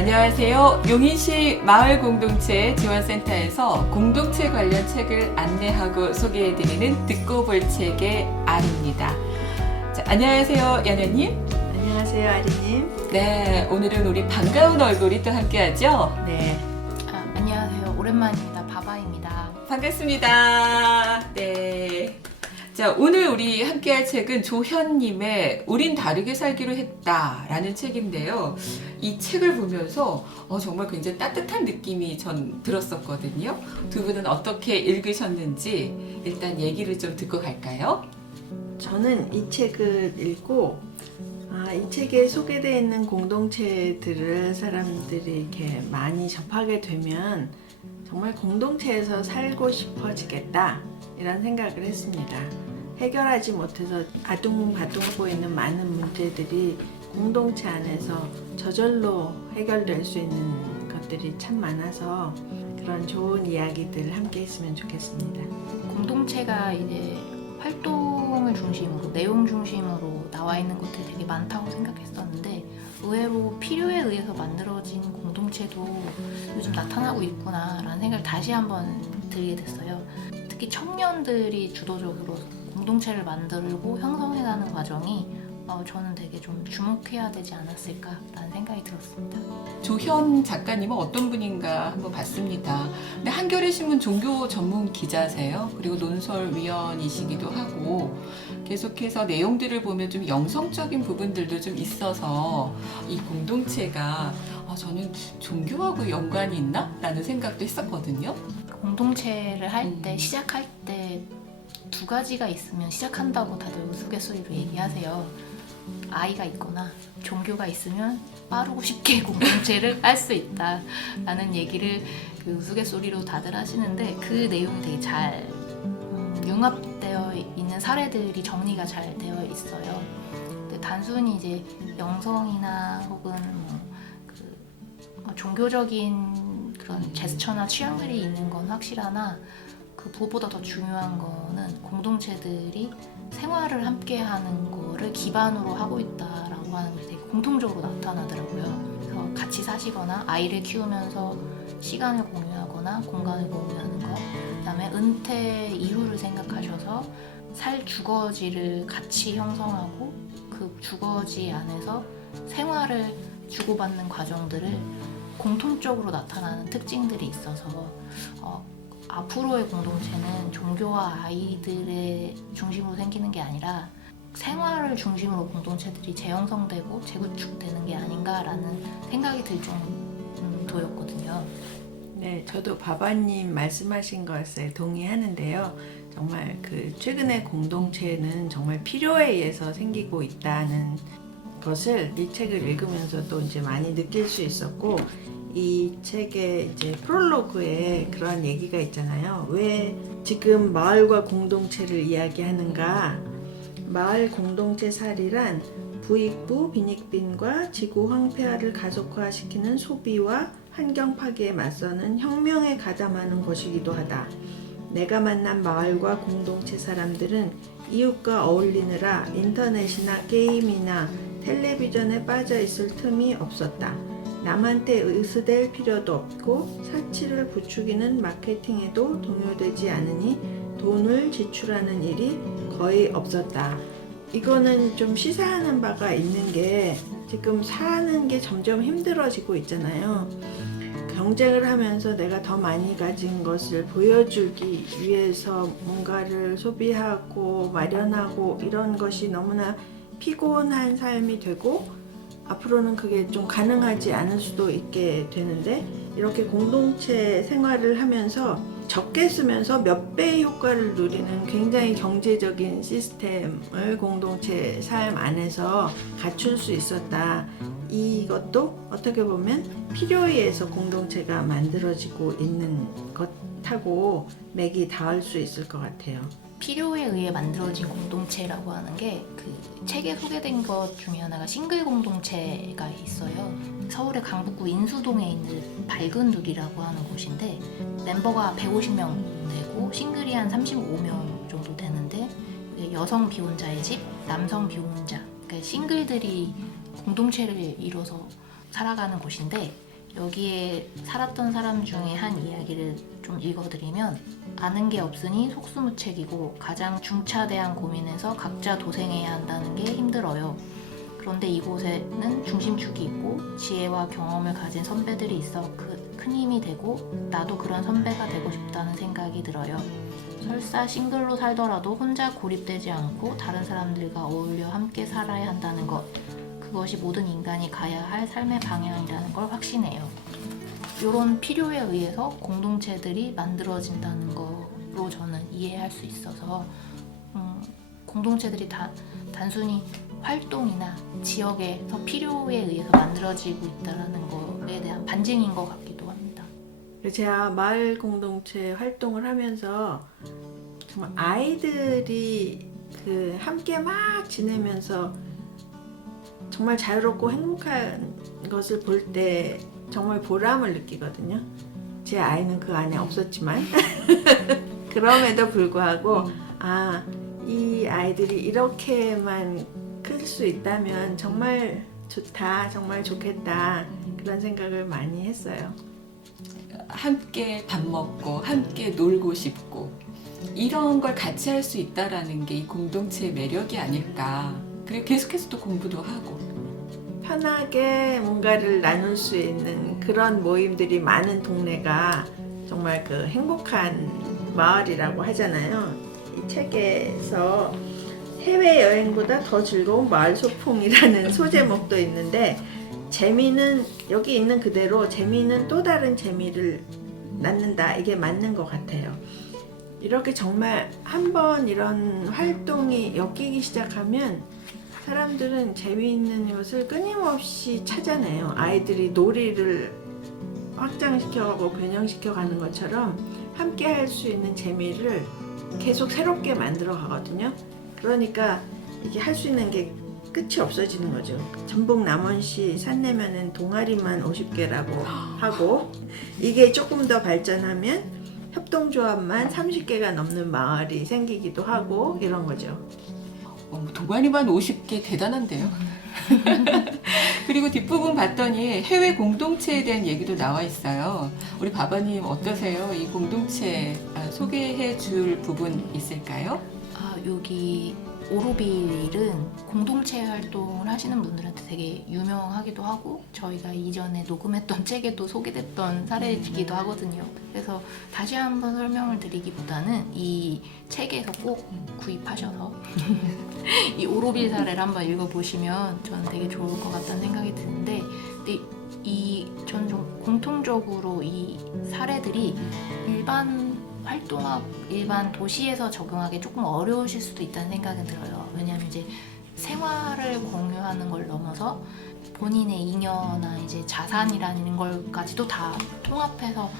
안녕하세요. 용인시 마을공동체 지원센터에서 공동체 관련 책을 안내하고 소개해드리는 듣고 볼 책의 아리입니다. 자, 안녕하세요, 연연님. 안녕하세요, 아리님. 네, 오늘은 우리 반가운 얼굴이 또 함께하죠? 네. 안녕하세요. 오랜만입니다. 바바입니다. 반갑습니다. 네. 자, 오늘 우리 함께할 책은 조현님의 우린 다르게 살기로 했다라는 책인데요. 이 책을 보면서 정말 굉장히 따뜻한 느낌이 전 들었었거든요. 두 분은 어떻게 읽으셨는지 일단 얘기를 좀 듣고 갈까요? 저는 이 책을 읽고 이 책에 소개되어 있는 공동체들을 사람들이 이렇게 많이 접하게 되면 정말 공동체에서 살고 싶어지겠다 이런 생각을 했습니다. 해결하지 못해서 아둥바둥하고 있는 많은 문제들이 공동체 안에서 저절로 해결될 수 있는 것들이 참 많아서 그런 좋은 이야기들 함께 했으면 좋겠습니다. 공동체가 이제 활동을 중심으로, 내용 중심으로 나와 있는 것들이 되게 많다고 생각했었는데 의외로 필요에 의해서 만들어진 공동체도 요즘 나타나고 있구나라는 생각을 다시 한번 들게 됐어요. 특히 청년들이 주도적으로 공동체를 만들고 형성해가는 과정이 저는 되게 좀 주목해야 되지 않았을까라는 생각이 들었습니다. 조현 작가님은 어떤 분인가 한번 봤습니다. 근데 한겨레 신문 종교 전문 기자세요. 그리고 논설위원이시기도 하고 계속해서 내용들을 보면 좀 영성적인 부분들도 좀 있어서 이 공동체가 저는 종교하고 연관이 있나? 라는 생각도 했었거든요. 공동체를 할 때, 시작할 때 두 가지가 있으면 시작한다고 다들 우스갯소리로 얘기하세요. 아이가 있거나 종교가 있으면 빠르고 쉽게 공동체를 할 수 있다라는 얘기를 그 우스갯소리로 다들 하시는데 그 내용이 되게 잘 융합되어 있는 사례들이 정리가 잘 되어 있어요. 근데 단순히 이제 영성이나 혹은 종교적인 그런 제스처나 취향들이 있는 건 확실하나 그보다 더 중요한 거는 공동체들이 생활을 함께 하는 거를 기반으로 하고 있다라고 하는 게 되게 공통적으로 나타나더라고요. 그래서 같이 사시거나 아이를 키우면서 시간을 공유하거나 공간을 공유하는 거, 그다음에 은퇴 이후를 생각하셔서 살 주거지를 같이 형성하고 그 주거지 안에서 생활을 주고받는 과정들을 공통적으로 나타나는 특징들이 있어서 앞으로의 공동체는 종교와 아이들의 중심으로 생기는 게 아니라 생활을 중심으로 공동체들이 재형성되고 재구축되는 게 아닌가라는 생각이 들 정도였거든요. 네, 저도 바바님 말씀하신 것에 동의하는데요. 정말 최근의 공동체는 정말 필요에 의해서 생기고 있다는 것을 이 책을 읽으면서 또 이제 많이 느낄 수 있었고, 이 책의 이제 프롤로그에 그런 얘기가 있잖아요. 왜 지금 마을과 공동체를 이야기하는가? 마을 공동체 살이란 부익부 빈익빈과 지구 황폐화를 가속화시키는 소비와 환경 파괴에 맞서는 혁명에 가담하는 것이기도 하다. 내가 만난 마을과 공동체 사람들은 이웃과 어울리느라 인터넷이나 게임이나 텔레비전에 빠져 있을 틈이 없었다. 남한테 의스될 필요도 없고 사치를 부추기는 마케팅에도 동요되지 않으니 돈을 지출하는 일이 거의 없었다. 이거는 좀 시사하는 바가 있는 게 지금 사는 게 점점 힘들어지고 있잖아요. 경쟁을 하면서 내가 더 많이 가진 것을 보여주기 위해서 뭔가를 소비하고 마련하고 이런 것이 너무나 피곤한 삶이 되고 앞으로는 그게 좀 가능하지 않을 수도 있게 되는데, 이렇게 공동체 생활을 하면서 적게 쓰면서 몇 배의 효과를 누리는 굉장히 경제적인 시스템을 공동체 삶 안에서 갖출 수 있었다. 이것도 어떻게 보면 필요에 의해서 공동체가 만들어지고 있는 것하고 맥이 닿을 수 있을 것 같아요. 필요에 의해 만들어진 공동체라고 하는 게 그 책에 소개된 것 중에 하나가 싱글 공동체가 있어요. 서울의 강북구 인수동에 있는 밝은 누리라고 하는 곳인데 멤버가 150명 되고 싱글이 한 35명 정도 되는데 여성 비혼자의 집, 남성 비혼자, 그러니까 싱글들이 공동체를 이뤄서 살아가는 곳인데 여기에 살았던 사람 중에 한 이야기를 좀 읽어드리면 아는 게 없으니 속수무책이고 가장 중차대한 고민에서 각자 도생해야 한다는 게 힘들어요. 그런데 이곳에는 중심축이 있고 지혜와 경험을 가진 선배들이 있어 큰 힘이 되고 나도 그런 선배가 되고 싶다는 생각이 들어요. 설사 싱글로 살더라도 혼자 고립되지 않고 다른 사람들과 어울려 함께 살아야 한다는 것, 그것이 모든 인간이 가야 할 삶의 방향이라는 걸 확신해요. 이런 필요에 의해서 공동체들이 만들어진다는 거로 저는 이해할 수 있어서 공동체들이 단순히 활동이나 지역에서 필요에 의해서 만들어지고 있다는 거에 대한 반증인 것 같기도 합니다. 제가 마을 공동체 활동을 하면서 정말 아이들이 그 함께 막 지내면서 정말 자유롭고 행복한 것을 볼 때 정말 보람을 느끼거든요. 제 아이는 그 안에 없었지만 그럼에도 불구하고 이 아이들이 이렇게만 클 수 있다면 정말 좋다, 정말 좋겠다, 그런 생각을 많이 했어요. 함께 밥 먹고 함께 놀고 싶고 이런 걸 같이 할 수 있다라는 게 이 공동체의 매력이 아닐까. 그리고 계속해서 또 공부도 하고 편하게 뭔가를 나눌 수 있는 그런 모임들이 많은 동네가 정말 그 행복한 마을이라고 하잖아요. 이 책에서 해외여행보다 더 즐거운 마을 소풍이라는 소제목도 있는데, 재미는 여기 있는 그대로 재미는 또 다른 재미를 낳는다, 이게 맞는 것 같아요. 이렇게 정말 한번 이런 활동이 엮이기 시작하면 사람들은 재미있는 것을 끊임없이 찾아내요. 아이들이 놀이를 확장시켜가고 변형시켜가는 것처럼 함께 할 수 있는 재미를 계속 새롭게 만들어 가거든요. 그러니까 이게 할 수 있는 게 끝이 없어지는 거죠. 전북 남원시 산내면은 동아리만 50개라고 하고, 이게 조금 더 발전하면 협동조합만 30개가 넘는 마을이 생기기도 하고 이런 거죠. 동아리만 50개 대단한데요. 그리고 뒷부분 봤더니 해외 공동체에 대한 얘기도 나와 있어요. 우리 바바님 어떠세요? 이 공동체 소개해 줄 부분 있을까요? 여기 오로빌은 공동체 활동을 하시는 분들한테 되게 유명하기도 하고 저희가 이전에 녹음했던 책에도 소개됐던 사례이기도 하거든요. 그래서 다시 한번 설명을 드리기보다는 이 책에서 꼭 구입하셔서 이 오로빌 사례를 한번 읽어보시면 저는 되게 좋을 것 같다는 생각이 드는데, 근데 전 좀 공통적으로 이 사례들이 일반 도시에서 적용하기 조금 어려우실 수도 있다는 생각이 들어요. 왜냐하면 이제 생활을 공유하는 걸 넘어서 본인의 잉여나 이제 자산이라는 걸까지도 다 통합해서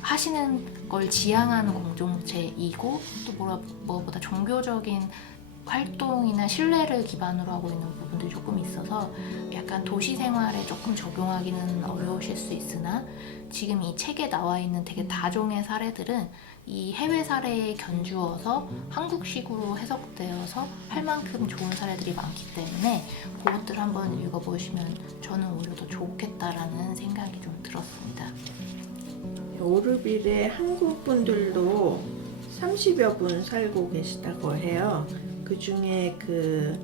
하시는 걸 지향하는 공동체이고, 또 무엇보다 종교적인 활동이나 신뢰를 기반으로 하고 있는 부분들이 조금 있어서 약간 도시 생활에 조금 적용하기는 어려우실 수 있으나, 지금 이 책에 나와 있는 되게 다종의 사례들은 이 해외 사례에 견주어서 한국식으로 해석되어서 할 만큼 좋은 사례들이 많기 때문에 그것들 한번 읽어보시면 저는 오히려 더 좋겠다라는 생각이 좀 들었습니다. 오르빌에 한국 분들도 30여 분 살고 계시다고 해요. 그 중에 그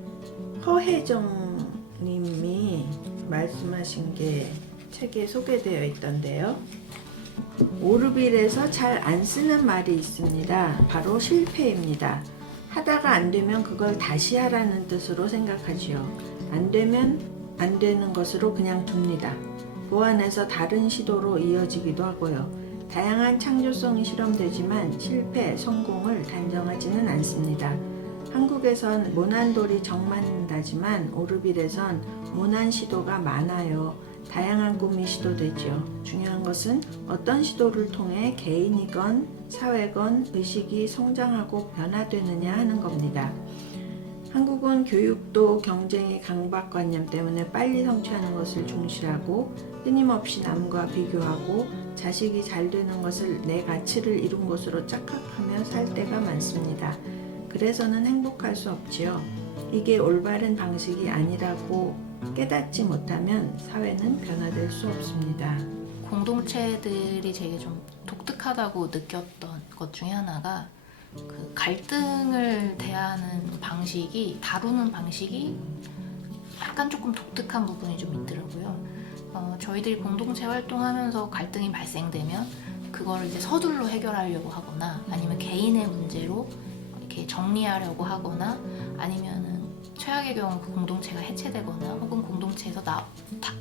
허혜정 님이 말씀하신 게 책에 소개되어 있던데요. 오르빌에서 잘 안 쓰는 말이 있습니다. 바로 실패입니다. 하다가 안 되면 그걸 다시 하라는 뜻으로 생각하지요. 안 되면 안 되는 것으로 그냥 둡니다. 보완해서 다른 시도로 이어지기도 하고요. 다양한 창조성이 실험되지만 실패, 성공을 단정하지는 않습니다. 한국에선 모난돌이 정만다지만 오르빌에선 모난 시도가 많아요. 다양한 꿈이 시도되죠. 중요한 것은 어떤 시도를 통해 개인이건 사회건 의식이 성장하고 변화되느냐 하는 겁니다. 한국은 교육도 경쟁의 강박관념 때문에 빨리 성취하는 것을 중시하고 끊임없이 남과 비교하고 자식이 잘 되는 것을 내 가치를 이룬 것으로 착각하며 살 때가 많습니다. 그래서는 행복할 수 없지요. 이게 올바른 방식이 아니라고 깨닫지 못하면 사회는 변화될 수 없습니다. 공동체들이 되게 좀 독특하다고 느꼈던 것 중에 하나가 그 갈등을 대하는 방식이, 다루는 방식이 약간 조금 독특한 부분이 좀 있더라고요. 저희들이 공동체 활동하면서 갈등이 발생되면 그걸 이제 서둘러 해결하려고 하거나 아니면 개인의 문제로 이렇게 정리하려고 하거나 아니면은 최악의 경우 그 공동체가 해체되거나 혹은 공동체에서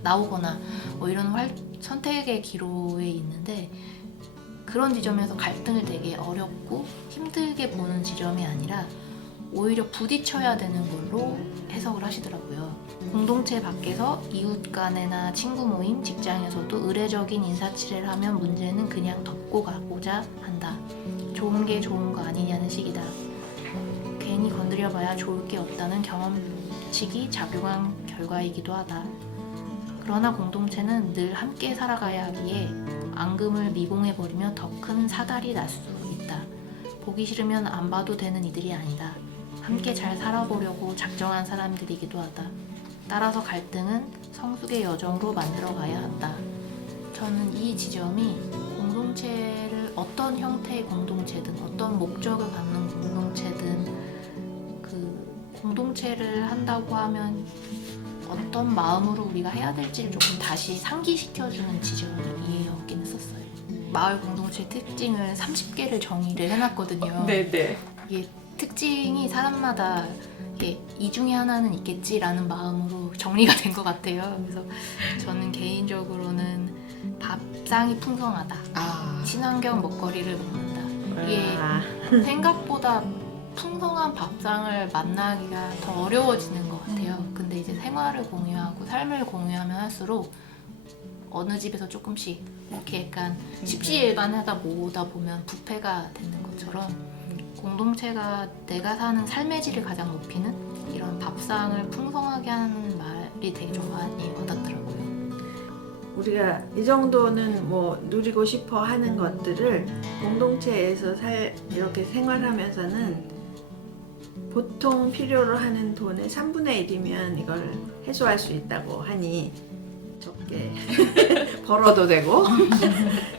나오거나 뭐 이런 선택의 기로에 있는데, 그런 지점에서 갈등을 되게 어렵고 힘들게 보는 지점이 아니라 오히려 부딪혀야 되는 걸로 해석을 하시더라고요. 공동체 밖에서 이웃 간이나 친구 모임, 직장에서도 의례적인 인사치레를 하면 문제는 그냥 덮고 가고자 한다. 좋은 게 좋은 거 아니냐는 식이다. 괜히 건드려봐야 좋을 게 없다는 경험칙이 작용한 결과이기도 하다. 그러나 공동체는 늘 함께 살아가야 하기에 앙금을 미봉해버리면 더 큰 사달이 날 수 있다. 보기 싫으면 안 봐도 되는 이들이 아니다. 함께 잘 살아보려고 작정한 사람들이기도 하다. 따라서 갈등은 성숙의 여정으로 만들어가야 한다. 저는 이 지점이 공동체를 어떤 형태의 공동체든 어떤 목적을 갖는 공동체든 그 공동체를 한다고 하면 어떤 마음으로 우리가 해야 될지를 조금 다시 상기시켜주는 지점이었긴 했었어요. 마을 공동체 특징을 30개를 정의를 해놨거든요. 네네. 이게 특징이 사람마다 이게 이 중에 하나는 있겠지라는 마음으로 정리가 된 것 같아요. 그래서 저는 개인적으로는 밥상이 풍성하다. 친환경 먹거리를 먹는다. 이게 생각보다 풍성한 밥상을 만나기가 더 어려워지는 것 같아요. 근데 이제 생활을 공유하고 삶을 공유하면 할수록 어느 집에서 조금씩 이렇게 약간 십시일반하다 모으다 보면 부패가 되는 것처럼 공동체가 내가 사는 삶의 질을 가장 높이는 이런 밥상을 풍성하게 하는 말이 되게 좀 많이 와닿더라고요. 우리가 이 정도는 뭐 누리고 싶어 하는 것들을 공동체에서 이렇게 생활하면서는 보통 필요로 하는 돈의 3분의 1이면 이걸 해소할 수 있다고 하니 적게 벌어도 되고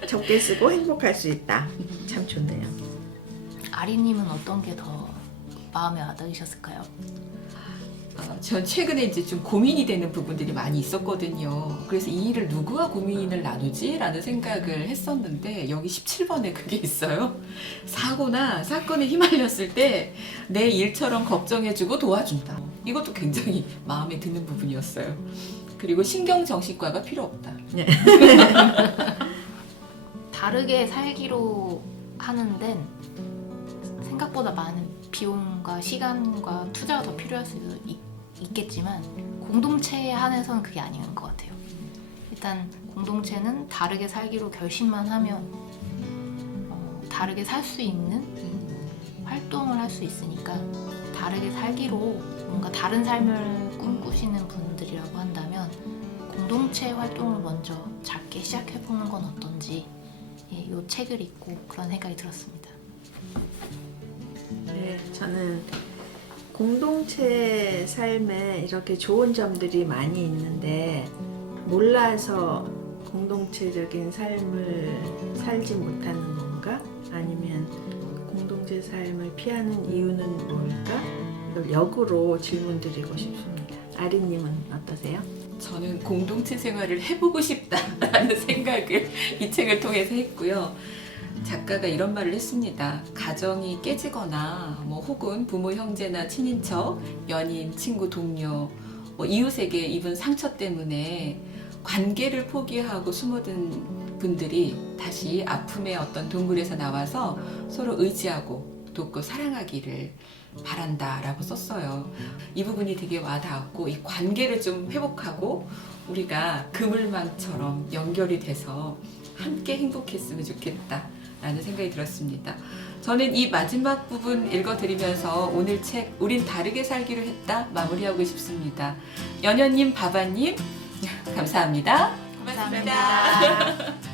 적게 쓰고 행복할 수 있다. 참 좋네요. 아리님은 어떤 게 더 마음에 와닿으셨을까요? 전 최근에 이제 좀 고민이 되는 부분들이 많이 있었거든요. 그래서 이 일을 누구와 고민을 나누지? 라는 생각을 했었는데 여기 17번에 그게 있어요. 사고나 사건에 휘말렸을 때 내 일처럼 걱정해주고 도와준다. 이것도 굉장히 마음에 드는 부분이었어요. 그리고 신경정신과가 필요 없다. 다르게 살기로 하는 데는 생각보다 많은 비용과 시간과 투자가 더 필요할 수 있겠지만 공동체에 한해서는 그게 아닌 것 같아요. 일단 공동체는 다르게 살기로 결심만 하면 다르게 살 수 있는 활동을 할 수 있으니까, 다르게 살기로 뭔가 다른 삶을 꿈꾸시는 분들이라고 한다면 공동체 활동을 먼저 작게 시작해보는 건 어떤지 이 책을 읽고 그런 생각이 들었습니다. 네, 저는 공동체 삶에 이렇게 좋은 점들이 많이 있는데 몰라서 공동체적인 삶을 살지 못하는 건가? 아니면 공동체 삶을 피하는 이유는 뭘까? 이걸 역으로 질문드리고 싶습니다. 아리님은 어떠세요? 저는 공동체 생활을 해보고 싶다라는 생각을 이 책을 통해서 했고요. 작가가 이런 말을 했습니다. 가정이 깨지거나 혹은 부모, 형제나 친인척, 연인, 친구, 동료, 이웃에게 입은 상처 때문에 관계를 포기하고 숨어든 분들이 다시 아픔의 어떤 동굴에서 나와서 서로 의지하고 돕고 사랑하기를 바란다라고 썼어요. 이 부분이 되게 와닿았고, 이 관계를 좀 회복하고 우리가 그물망처럼 연결이 돼서 함께 행복했으면 좋겠다 라는 생각이 들었습니다. 저는 이 마지막 부분 읽어드리면서 오늘 책 우린 다르게 살기로 했다 마무리하고 싶습니다. 연연님, 바바님 감사합니다. 감사합니다.